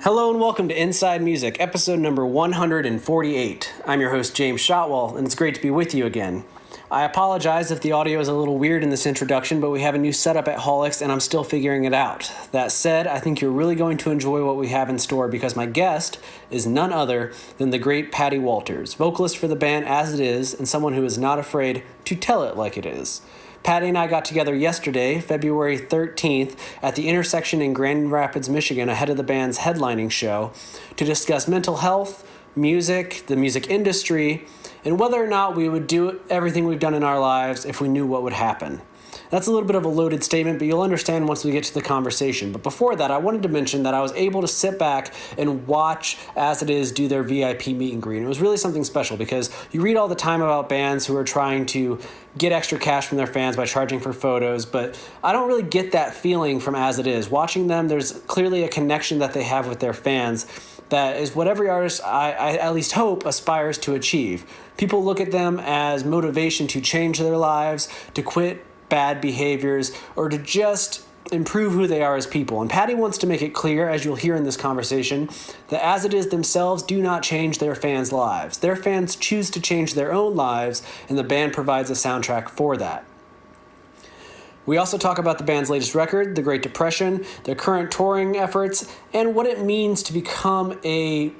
Hello and welcome to Inside Music, episode number 148. I'm your host, James Shotwell, and it's great to be with you again. I apologize if the audio is a little weird in this introduction, but we have a new setup at Holix and I'm still figuring it out. That said, I think you're really going to enjoy what we have in store because my guest is none other than the great Patty Walters, vocalist for the band As It Is, and someone who is not afraid to tell it like it is. Patty and I got together yesterday, February 13th, at the intersection in Grand Rapids, Michigan, ahead of the band's headlining show, to discuss mental health, music, the music industry, and whether or not we would do everything we've done in our lives if we knew what would happen. That's a little bit of a loaded statement, but you'll understand once we get to the conversation. But before that, I wanted to mention that I was able to sit back and watch As It Is do their VIP meet and greet. And it was really something special because you read all the time about bands who are trying to get extra cash from their fans by charging for photos, but I don't really get that feeling from As It Is. Watching them, there's clearly a connection that they have with their fans that is what every artist, I at least hope, aspires to achieve. People look at them as motivation to change their lives, to quit bad behaviors, or to just improve who they are as people. And Patty wants to make it clear, as you'll hear in this conversation, that As It Is themselves do not change their fans' lives. Their fans choose to change their own lives, and the band provides a soundtrack for that. We also talk about the band's latest record, The Great Depression, their current touring efforts, and what it means to become a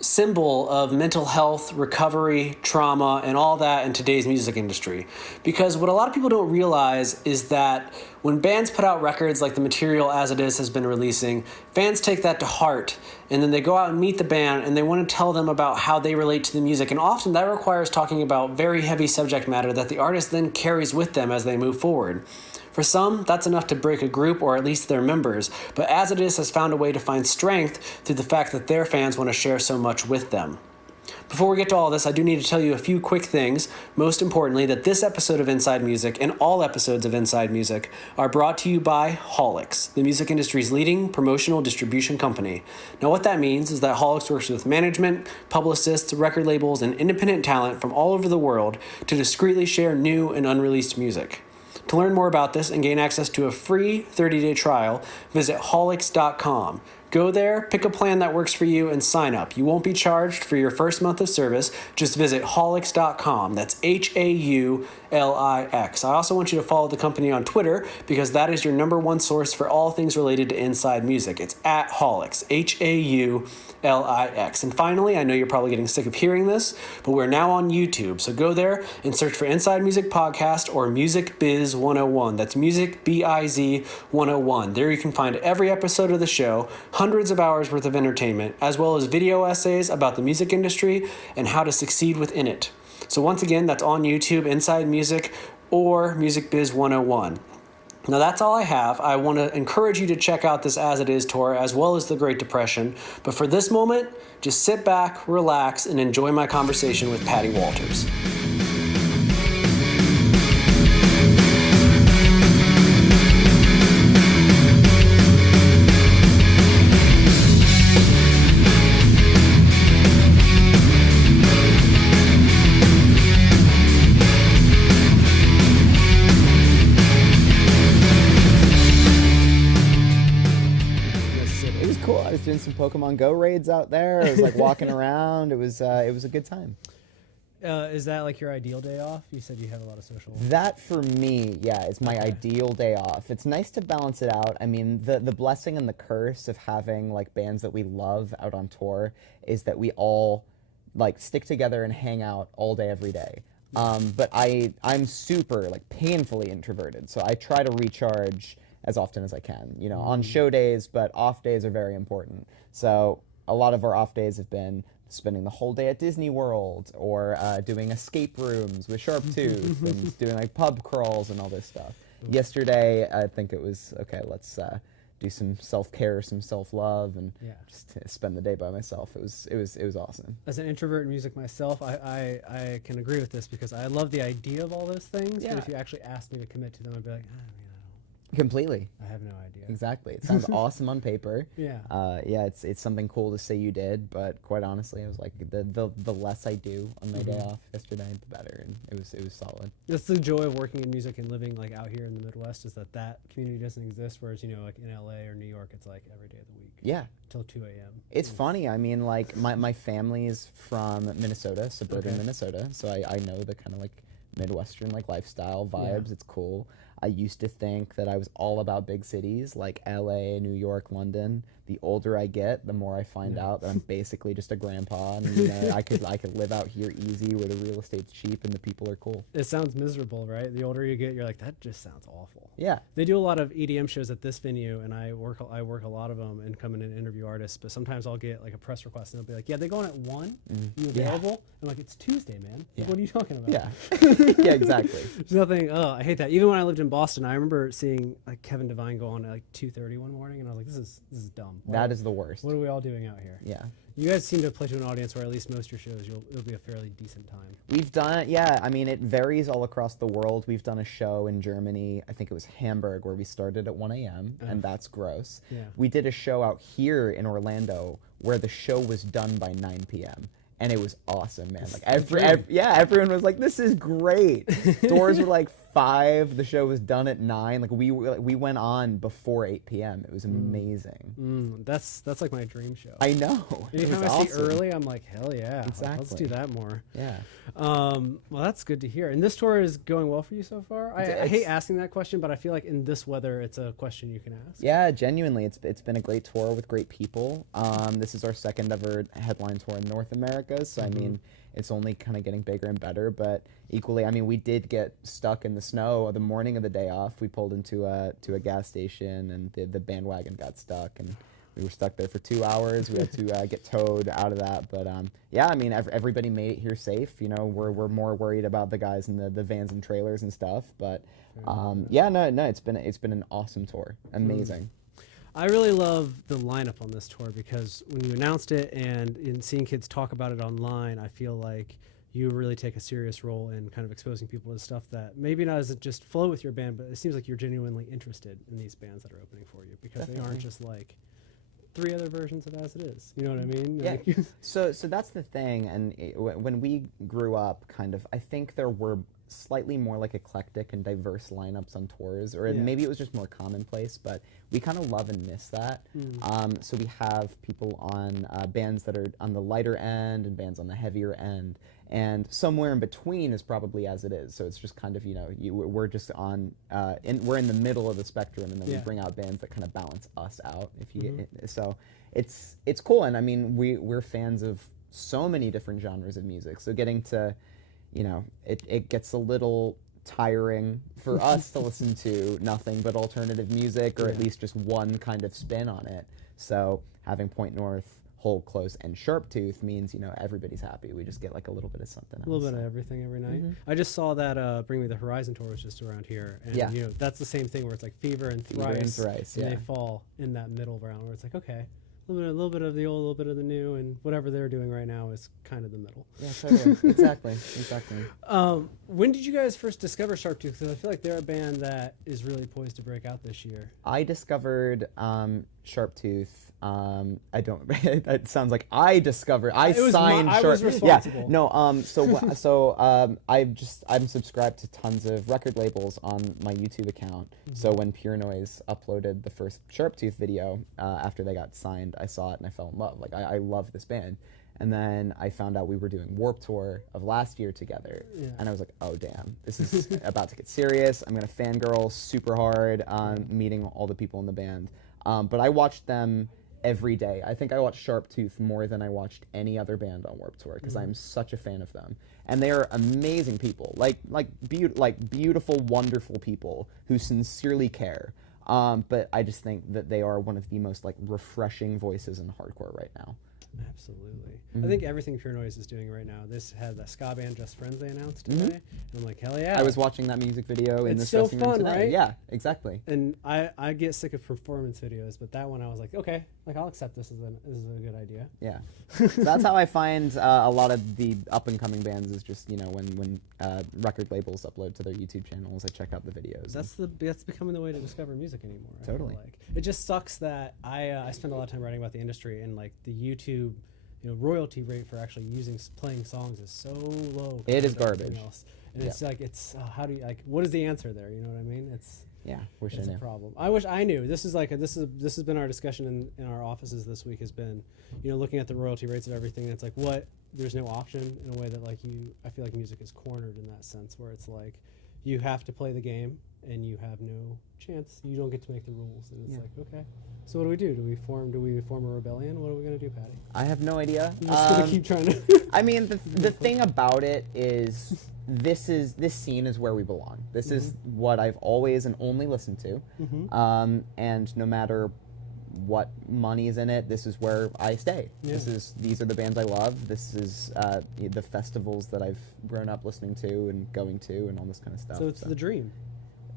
symbol of mental health, recovery, trauma, and all that in today's music industry. Because what a lot of people don't realize is that when bands put out records like the material As It Is has been releasing, fans take that to heart, and then they go out and meet the band, and they want to tell them about how they relate to the music, and often that requires talking about very heavy subject matter that the artist then carries with them as they move forward. For some, that's enough to break a group or at least their members, but As It Is has found a way to find strength through the fact that their fans want to share so much with them. Before we get to all this, I do need to tell you a few quick things. Most importantly, that this episode of Inside Music and all episodes of Inside Music are brought to you by Holix, the music industry's leading promotional distribution company. Now, what that means is that Holix works with management, publicists, record labels, and independent talent from all over the world to discreetly share new and unreleased music. To learn more about this and gain access to a free 30-day trial, visit holix.com. Go there, pick a plan that works for you, and sign up. You won't be charged for your first month of service. Just visit holix.com. That's Haulix. I also want you to follow the company on Twitter because that is your number one source for all things related to Inside Music. It's at Haulix, Haulix. And finally, I know you're probably getting sick of hearing this, but we're now on YouTube. So go there and search for Inside Music Podcast or Music Biz 101. That's Music Biz 101. There you can find every episode of the show, hundreds of hours worth of entertainment, as well as video essays about the music industry and how to succeed within it. So once again, that's on YouTube, Inside Music or Music Biz 101. Now that's all I have. I want to encourage you to check out this As It Is tour as well as the Great Depression. But for this moment, just sit back, relax, and enjoy my conversation with Patty Walters. Doing some Pokemon Go raids out there. I was like walking around. It was a good time. Is that like your ideal day off? You said you have a lot of social. That for me, yeah, is my ideal day off. It's nice to balance it out. I mean, the blessing and the curse of having like bands that we love out on tour is that we all like stick together and hang out all day every day. But I'm super like painfully introverted, so I try to recharge as often as I can, you know, on show days, but off days are very important. So a lot of our off days have been spending the whole day at Disney World or doing escape rooms with Sharptooth and doing like pub crawls and all this stuff. Yesterday, I think it was, okay, let's do some self-care, some self-love, and just spend the day by myself. It was awesome. As an introvert in music myself, I can agree with this because I love the idea of all those things, but if you actually asked me to commit to them, I'd be like, Completely. I have no idea. Exactly. It sounds awesome on paper. Yeah. Yeah, it's something cool to say you did, but quite honestly, I was like the less I do on my day off yesterday, the better, and it was solid. That's the joy of working in music and living like out here in the Midwest, is that community doesn't exist. Whereas like in LA or New York, it's like every day of the week. Yeah. Till 2 a.m. It's funny. I mean, like my family's from Minnesota, suburban Minnesota, so I know the kind of like Midwestern like lifestyle vibes. It's cool. I used to think that I was all about big cities like LA, New York, London. The older I get, the more I find out that I'm basically just a grandpa, and I could live out here easy where the real estate's cheap and the people are cool. It sounds miserable, right? The older you get, you're like, that just sounds awful. Yeah. They do a lot of EDM shows at this venue, and I work a lot of them and come in and interview artists. But sometimes I'll get like a press request, and they'll be like, "Yeah, they go on at 1. You available?" I'm like, "It's Tuesday, man. Like, what are you talking about?" Yeah. Yeah, exactly. There's nothing. Oh, I hate that. Even when I lived in Boston, I remember seeing like Kevin Devine go on at like 2:30 one morning, and I was like, "This is dumb. That is the worst. What are we all doing out here?" Yeah. You guys seem to play to an audience where at least most of your shows, it'll be a fairly decent time. We've done, yeah, I mean, it varies all across the world. We've done a show in Germany, I think it was Hamburg, where we started at 1 a.m., and that's gross. Yeah. We did a show out here in Orlando where the show was done by 9 p.m., and it was awesome, man. Like everyone was like, "This is great." Doors were like 5. The show was done at 9. Like we went on before 8 p.m. It was amazing. That's like my dream show. I know. Anytime I see early, I'm like, hell yeah. Exactly. Like, let's do that more. Yeah. Well, that's good to hear. And this tour is going well for you so far? I hate asking that question, but I feel like in this weather, it's a question you can ask. Yeah, genuinely, it's been a great tour with great people. This is our second ever headline tour in North America, so I mean, it's only kind of getting bigger and better. But equally, I mean, we did get stuck in the snow the morning of the day off. We pulled into a gas station, and the bandwagon got stuck, and we were stuck there for 2 hours. We had to get towed out of that. But yeah, I mean, everybody made it here safe. You know, we're more worried about the guys in the vans and trailers and stuff. But yeah, no, it's been an awesome tour. Amazing. I really love the lineup on this tour because when you announced it and in seeing kids talk about it online, I feel like you really take a serious role in kind of exposing people to stuff that maybe not doesn't just flow with your band, but it seems like you're genuinely interested in these bands that are opening for you because they aren't just like 3 other versions of As It Is. You know what I mean? Yeah. Like, so that's the thing. And when we grew up, kind of, I think there were slightly more like eclectic and diverse lineups on tours, or maybe it was just more commonplace, but we kind of love and miss that. So we have people on bands that are on the lighter end and bands on the heavier end, and somewhere in between is probably As It Is. So it's just kind of, we're just on, we're in the middle of the spectrum, and then we bring out bands that kind of balance us out. If you so it's cool, and I mean we're fans of so many different genres of music. So getting to it gets a little tiring for us to listen to nothing but alternative music, or at least just one kind of spin on it. So having Point North, Hold Close, and Sharp Tooth means, everybody's happy. We just get like a little bit of something else. A little bit of everything every night. I just saw that Bring Me the Horizon tour was just around here. And, that's the same thing where it's like Fever and Thrice. And they fall in that middle round where it's like, okay, a little bit of the old, a little bit of the new, and whatever they're doing right now is kind of the middle. Yeah, totally. Exactly. When did you guys first discover Sharp Tooth? Because I feel like they're a band that is really poised to break out this year. I discovered Sharp Tooth. I don't. It sounds like I discovered. I signed. I was responsible. Yeah. No. So I'm subscribed to tons of record labels on my YouTube account. So when Pure Noise uploaded the first Sharp Tooth video after they got signed, I saw it and I fell in love. Like I love this band. And then I found out we were doing Warped Tour of last year together. Yeah. And I was like, oh, damn, this is about to get serious. I'm going to fangirl super hard meeting all the people in the band. But I watched them every day. I think I watched Sharp Tooth more than I watched any other band on Warped Tour because I'm such a fan of them. And they are amazing people, like beautiful, wonderful people who sincerely care. But I just think that they are one of the most like refreshing voices in hardcore right now. Absolutely. I think everything Pure Noise is doing right now. This had the ska band Just Friends they announced today. And I'm like, hell yeah. I was watching that music video in It's this so dressing room fun, today. right? Yeah, exactly. And I get sick of performance videos, but that one I was like, okay, like I'll accept this as a good idea. Yeah, so that's how I find a lot of the up and coming bands is just when record labels upload to their YouTube channels, I check out the videos. That's becoming the way to discover music anymore. Totally. I feel like it just sucks that I spend a lot of time writing about the industry, and like the YouTube, royalty rate for actually playing songs is so low. It is compared to everything garbage. else. And it's like how do you what is the answer there? You know what I mean? It's wish I a knew. problem. I wish I knew. This has been our discussion in our offices this week, has been, looking at the royalty rates of everything. And it's like, there's no option in a way that I feel like music is cornered in that sense, where it's like you have to play the game and you have no chance. You don't get to make the rules. And it's like, okay, so what do we do? Do we form a rebellion? What are we going to do, Patty? I have no idea. I'm just going to keep trying to. I mean, the thing about it is this scene is where we belong. This is what I've always and only listened to. And no matter what money is in it, this is where I stay. Yeah. These are the bands I love. This is the festivals that I've grown up listening to and going to and all this kind of stuff. So it's the dream.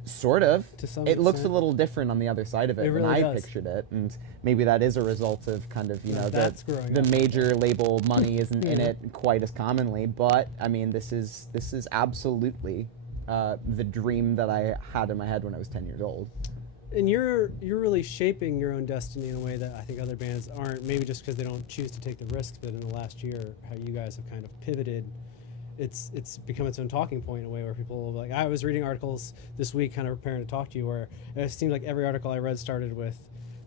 Sort of. To some it looks a extent. little different on the other side of it, It than really I does. pictured it, and maybe that is a result of kind of That's growing the up. major label money isn't in it quite as commonly. But I mean, this is absolutely the dream that I had in my head when I was 10 years old. And you're really shaping your own destiny in a way that I think other bands aren't, maybe just because they don't choose to take the risks, but in the last year, how you guys have kind of pivoted, it's become its own talking point in a way where people, like, I was reading articles this week kind of preparing to talk to you, where it seemed like every article I read started with,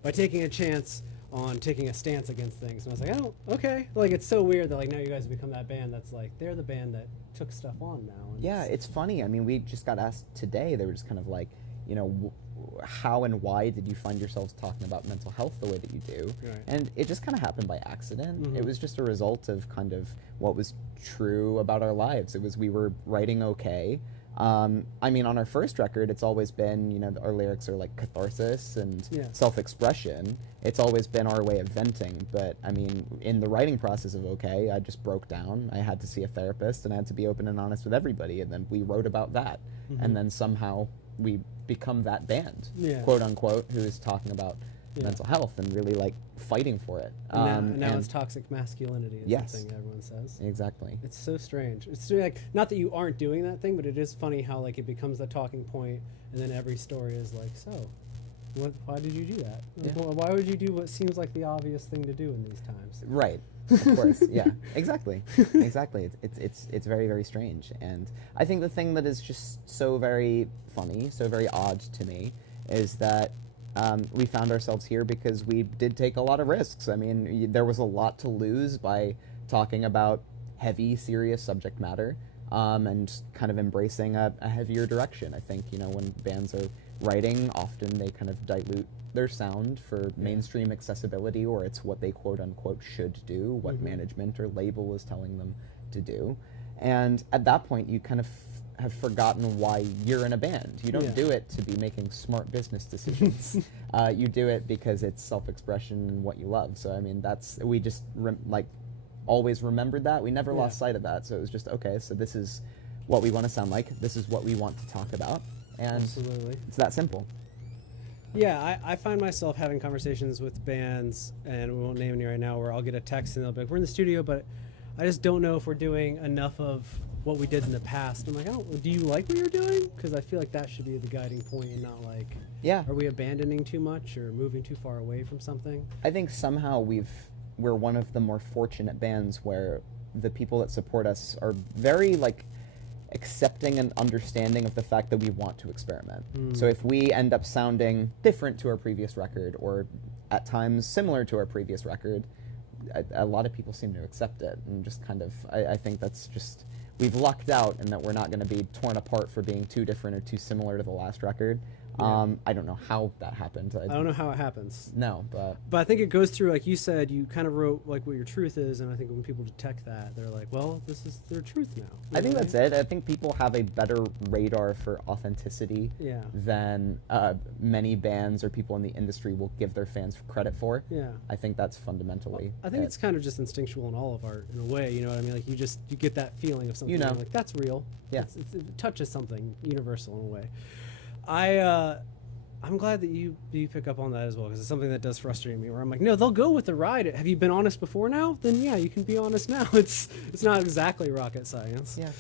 by taking a chance on taking a stance against things. And I was like, oh, okay. Like, it's so weird that, like, now you guys have become that band that's like, they're the band that took stuff on now. And Yeah, it's funny. I mean, we just got asked today. They were just kind of like, how and why did you find yourselves talking about mental health the way that you do? Right. And it just kind of happened by accident. It was just a result of kind of what was true about our lives. It was, we were writing okay. I mean, on our first record, it's always been, our lyrics are like catharsis and self-expression. It's always been our way of venting. But I mean, in the writing process of OK, I just broke down. I had to see a therapist and I had to be open and honest with everybody. And then we wrote about that. And then somehow we become that band, quote unquote, who is talking about mental health and really like fighting for it. And now it's toxic masculinity is the thing everyone says. Exactly. It's so strange. It's like, not that you aren't doing that thing, but it is funny how like it becomes a talking point, and then every story is like, so why did you do that? Like, why would you do what seems like the obvious thing to do in these times? Right. Of course. Yeah. Exactly. Exactly. It's very, very strange. And I think the thing that is just so very funny, so very odd to me, is that we found ourselves here because we did take a lot of risks. I mean, there was a lot to lose by talking about heavy, serious subject matter, and kind of embracing a heavier direction. I think, when bands are writing, often they kind of dilute their sound for mainstream accessibility, or it's what they quote unquote should do, what management or label is telling them to do. And at that point, you kind of have forgotten why you're in a band. You don't do it to be making smart business decisions. You do it because it's self-expression and what you love. So I mean, we just always remembered that. We never lost sight of that. So it was just, okay, so this is what we want to sound like. This is what we want to talk about. And Absolutely. it's that simple. Yeah, I find myself having conversations with bands, and we won't name any right now, where I'll get a text and they'll be like, we're in the studio, but I just don't know if we're doing enough of what we did in the past. I'm like, do you like what you're doing? Because I feel like that should be the guiding point, and not like, are we abandoning too much or moving too far away from something? I think somehow we're one of the more fortunate bands where the people that support us are very accepting and understanding of the fact that we want to experiment. So if we end up sounding different to our previous record, or at times similar to our previous record, a lot of people seem to accept it, and just kind of, I think that's just, we've lucked out in that we're not going to be torn apart for being too different or too similar to the last record. I don't know how that happened. I don't know how it happens. No, but I think it goes through, like you said, you kind of wrote like what your truth is, and I think when people detect that, they're like, well, this is their truth now. I think that's it. I think people have a better radar for authenticity Yeah. than many bands or people in the industry will give their fans credit for. Yeah. I think that's fundamentally I think it. it's kind of just instinctual in all of art, in a way. You know what I mean? Like you get that feeling of something. You know. Like that's real. Yeah. It touches something universal in a way. I'm glad that you pick up on that as well, because it's something that does frustrate me. Where I'm like, no, they'll go with the ride. Have you been honest before now? Then yeah, you can be honest now. It's not exactly rocket science. Yeah.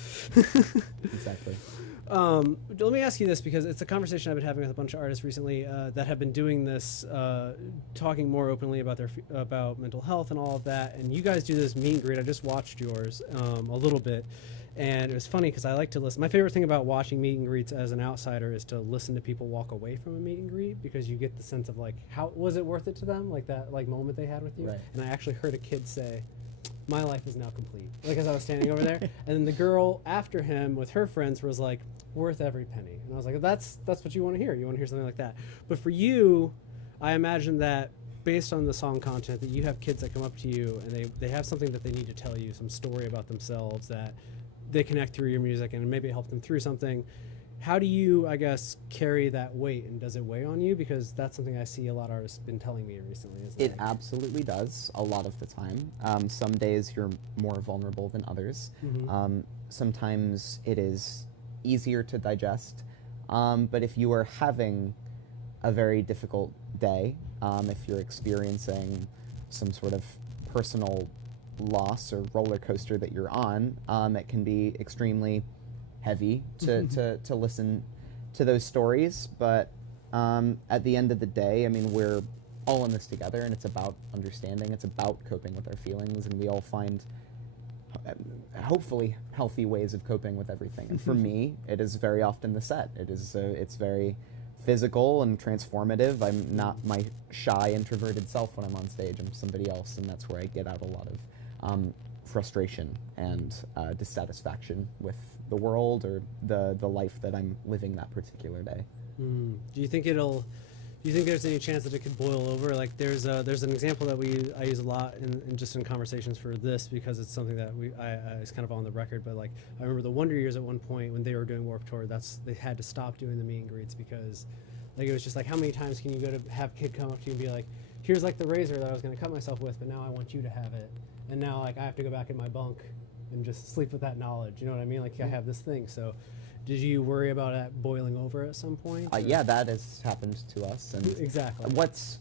Exactly. Let me ask you this, because it's a conversation I've been having with a bunch of artists recently that have been doing this, talking more openly about mental health and all of that. And you guys do this meet and greet. I just watched yours a little bit, and it was funny because I like to listen. My favorite thing about watching meet and greets as an outsider is to listen to people walk away from a meet and greet, because you get the sense of like, how was it worth it to them, like that like moment they had with you. Right. And I actually heard a kid say, my life is now complete, like as I was standing over there. And then the girl after him with her friends was like, worth every penny. And I was like, that's what you want to hear. You want to hear something like that. But for you, I imagine that based on the song content, that you have kids that come up to you and they have something that they need to tell you, some story about themselves that they connect through your music, and maybe help them through something. How do you, I guess, carry that weight, and does it weigh on you? Because that's something I see a lot of artists been telling me recently. Is It absolutely does a lot of the time. Some days you're more vulnerable than others. Mm-hmm. Sometimes it is easier to digest. But if you are having a very difficult day, if you're experiencing some sort of personal loss or roller coaster that you're on, it can be extremely heavy to listen to those stories. But at the end of the day, I mean, we're all in this together, and it's about understanding. It's about coping with our feelings, and we all find hopefully healthy ways of coping with everything. And for me, it is very often the set. It's very physical and transformative. I'm not my shy, introverted self when I'm on stage. I'm somebody else, and that's where I get out a lot of frustration and dissatisfaction with the world or the life that I'm living that particular day. Do you think there's any chance that it could boil over? Like there's an example that I use a lot in conversations for this, because it's something that I was kind of on the record. But like I remember the Wonder Years at one point when they were doing Warped Tour, they had to stop doing the meet and greets, because like it was just like, how many times can you go to have a kid come up to you and be like, here's like the razor that I was going to cut myself with, but now I want you to have it, and now like I have to go back in my bunk and just sleep with that knowledge. You know what I mean? Like I have this thing. So did you worry about that boiling over at some point? Yeah, that has happened to us. And exactly. What's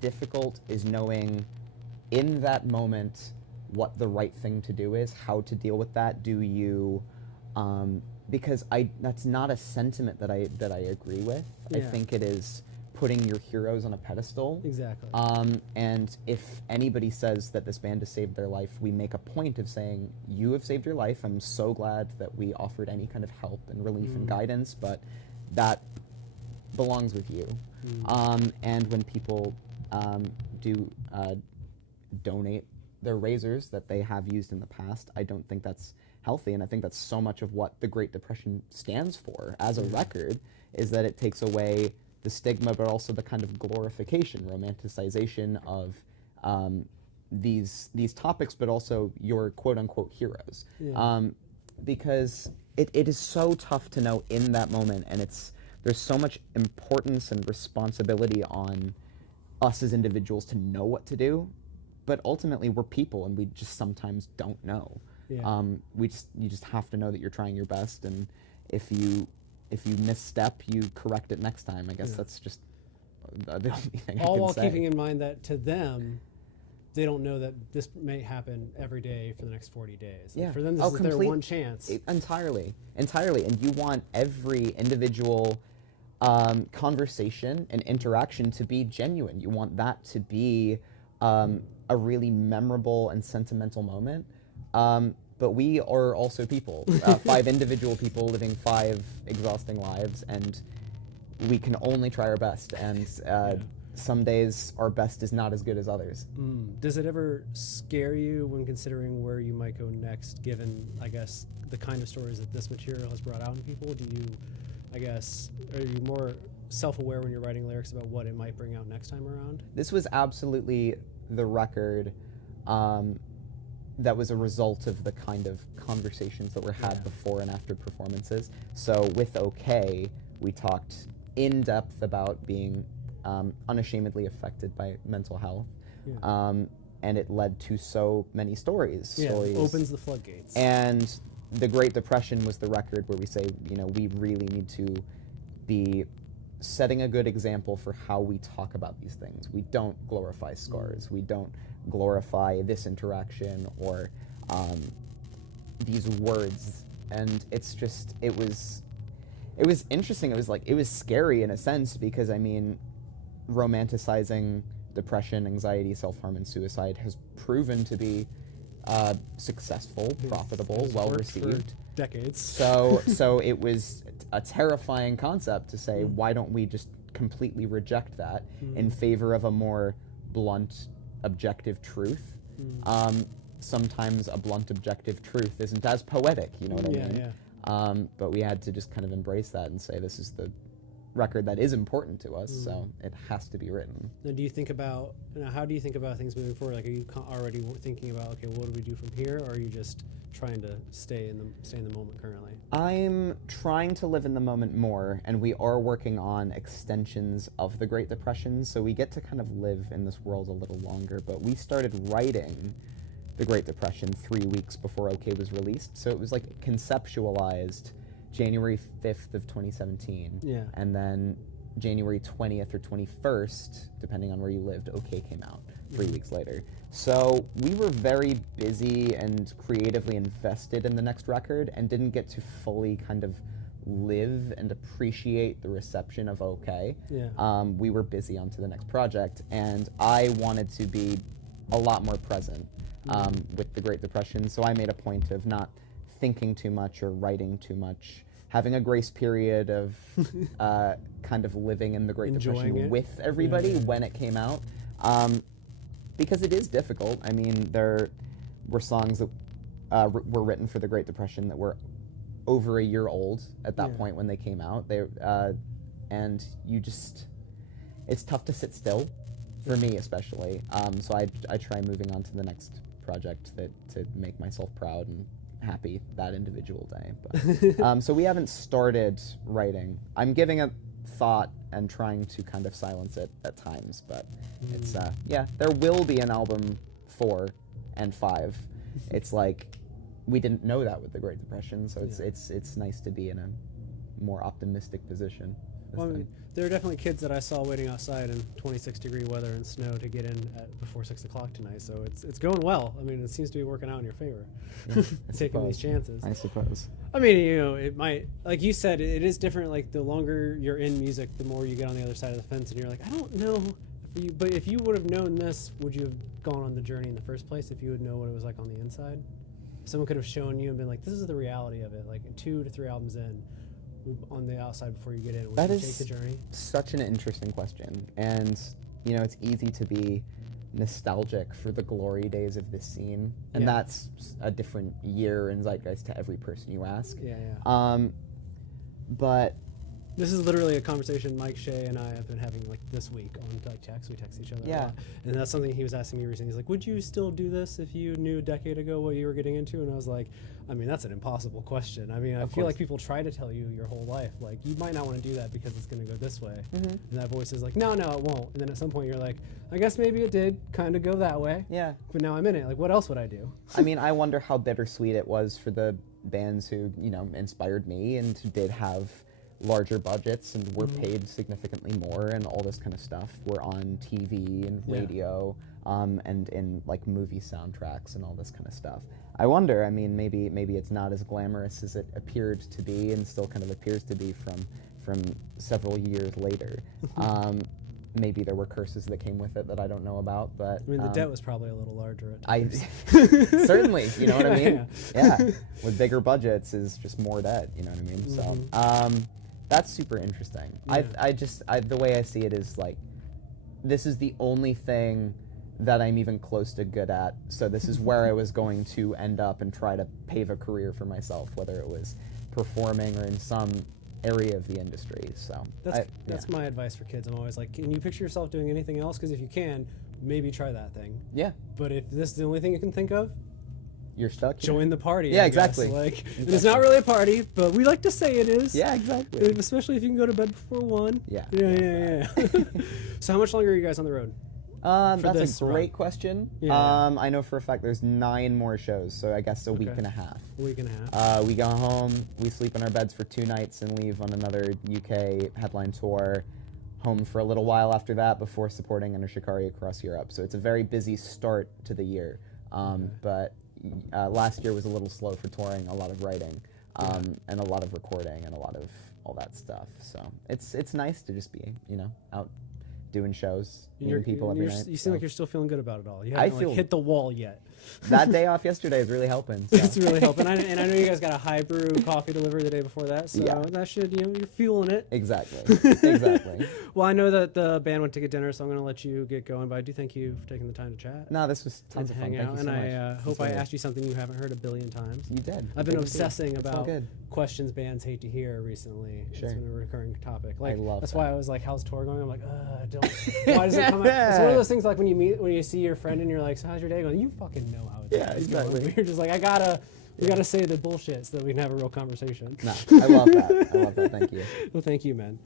difficult is knowing in that moment what the right thing to do is, how to deal with that. Do you, because that's not a sentiment that I agree with. Yeah. I think it is putting your heroes on a pedestal. Exactly. And if anybody says that this band has saved their life, we make a point of saying, you have saved your life. I'm so glad that we offered any kind of help and relief and guidance, but that belongs with you. And when people do donate their razors that they have used in the past, I don't think that's healthy. And I think that's so much of what the Great Depression stands for as a record, is that it takes away the stigma, but also the kind of glorification, romanticization of these topics, but also your quote-unquote heroes. Yeah. Because it is so tough to know in that moment, and there's so much importance and responsibility on us as individuals to know what to do, but ultimately we're people, and we just sometimes don't know. Yeah. You just have to know that you're trying your best, and if you misstep, you correct it next time. I guess that's just the only thing I can say. All while keeping in mind that to them, they don't know that this may happen every day for the next 40 days. Yeah. And for them, this is their one chance. Entirely. And you want every individual conversation and interaction to be genuine. You want that to be a really memorable and sentimental moment. But we are also people, 5 individual people living 5 exhausting lives, and we can only try our best. And some days our best is not as good as others. Does it ever scare you when considering where you might go next, given, I guess, the kind of stories that this material has brought out in people? Do you, I guess, are you more self-aware when you're writing lyrics about what it might bring out next time around? This was absolutely the record that was a result of the kind of conversations that were had before and after performances. So with OK, we talked in depth about being unashamedly affected by mental health. And it led to so many stories. Yeah, opens the floodgates. And the Great Depression was the record where we say, you know, we really need to be setting a good example for how we talk about these things. We don't glorify scars. We don't glorify this interaction or these words. And it's just, it was interesting. It was scary in a sense because, I mean, romanticizing depression, anxiety, self-harm, and suicide has proven to be successful, profitable, well-received. For decades. So it was a terrifying concept to say, why don't we just completely reject that in favor of a more blunt, objective truth? Sometimes a blunt, objective truth isn't as poetic, you know what I mean? Yeah. But we had to just kind of embrace that and say, this is the record that is important to us, so it has to be written. Now, how do you think about things moving forward? Like, are you already thinking about, okay, what do we do from here, or are you just trying to stay in the moment currently? I'm trying to live in the moment more, and we are working on extensions of the Great Depression, so we get to kind of live in this world a little longer. But we started writing the Great Depression 3 weeks before OK was released, so it was like conceptualized January 5th of 2017. Yeah. And then January 20th or 21st, depending on where you lived, OK came out 3 weeks later. So we were very busy and creatively invested in the next record and didn't get to fully kind of live and appreciate the reception of OK. Yeah. We were busy onto the next project, and I wanted to be a lot more present with the Great Depression, so I made a point of not thinking too much or writing too much, having a grace period of kind of living in the Great Depression with everybody when it came out, because it is difficult. I mean, there were songs that were written for the Great Depression that were over a year old at that point when they came out. And you just, it's tough to sit still, for me especially. So I try moving on to the next project to make myself proud and happy that individual day. But so we haven't started writing. I'm giving it thought and trying to kind of silence it at times, but it's there will be an album 4 and 5. It's like we didn't know that with the Great Depression, so it's nice to be in a more optimistic position. Well, I mean, there are definitely kids that I saw waiting outside in 26-degree weather and snow to get in before 6 o'clock tonight, so it's going well. I mean, it seems to be working out in your favor, taking these chances. I suppose. I mean, you know, it might, like you said, it is different. Like, the longer you're in music, the more you get on the other side of the fence, and you're like, I don't know, but if you would have known this, would you have gone on the journey in the first place if you would know what it was like on the inside? Someone could have shown you and been like, this is the reality of it, like 2 to 3 albums in, on the outside before you get in. Would you take the journey? Such an interesting question, and you know, it's easy to be nostalgic for the glory days of this scene, and that's a different year and zeitgeist to every person you ask. But this is literally a conversation Mike Shea and I have been having like this week on like text. We text each other a lot. And that's something he was asking me recently. He's like, would you still do this if you knew a decade ago what you were getting into? And I was like, I mean, that's an impossible question. I mean, I feel like people try to tell you your whole life, like, you might not want to do that because it's going to go this way. And that voice is like, no, it won't. And then at some point you're like, I guess maybe it did kind of go that way. Yeah. But now I'm in it. Like, what else would I do? I mean, I wonder how bittersweet it was for the bands who, you know, inspired me and who did have larger budgets and were paid significantly more and all this kind of stuff. Were on TV and radio and in like movie soundtracks and all this kind of stuff. I wonder, I mean, maybe it's not as glamorous as it appeared to be and still kind of appears to be from several years later. Maybe there were curses that came with it that I don't know about, but I mean, the debt was probably a little larger at I times. certainly, you know what I mean? Yeah. With bigger budgets is just more debt, you know what I mean? So that's super interesting. I the way I see it is like, this is the only thing that I'm even close to good at, so this is where I was going to end up and try to pave a career for myself, whether it was performing or in some area of the industry. So That's my advice for kids. I'm always like, can you picture yourself doing anything else? Because if you can, maybe try that thing. Yeah. But if this is the only thing you can think of, You're stuck here. join the party. Yeah, I guess. exactly. Like, it's not really a party, but we like to say it is. Yeah, exactly. Especially if you can go to bed before 1. Yeah. Yeah. So how much longer are you guys on the road? That's this a great run? question. Yeah. I know for a fact there's 9 more shows, so I guess a week and a half. A week and a half. We go home, we sleep in our beds for 2 nights, and leave on another UK headline tour. Home for a little while after that before supporting Under Shikari across Europe. So it's a very busy start to the year. But last year was a little slow for touring, a lot of writing, and a lot of recording, and a lot of all that stuff. So it's nice to just be, out doing shows, meeting people every night. You seem like you're still feeling good about it all. You I haven't feel- hit the wall yet. That day off yesterday is really helping. So. It's really helping. And I know you guys got a high brew coffee delivery the day before that, so Yeah. that should, you're fueling it. Exactly. Exactly. Well, I know that the band went to get dinner, so I'm going to let you get going, but I do thank you for taking the time to chat. No, this was tons of fun. Hang Thank out, you so and much. I This hope was I great. asked you something you haven't heard a billion times. You did. I've been You did. obsessing It's all about good. questions bands hate to hear recently. Sure. It's been a recurring topic. Like, love that's that. why I was like, "How's tour going?" I'm like, don't. Why does it come out? It's one of those things like when you see your friend and you're like, "So how's your day going?" You fucking know how it's Yeah, exactly. going. You're just like, we gotta say the bullshit so that we can have a real conversation. No, I love that. I love that. Thank you. Well, thank you, man.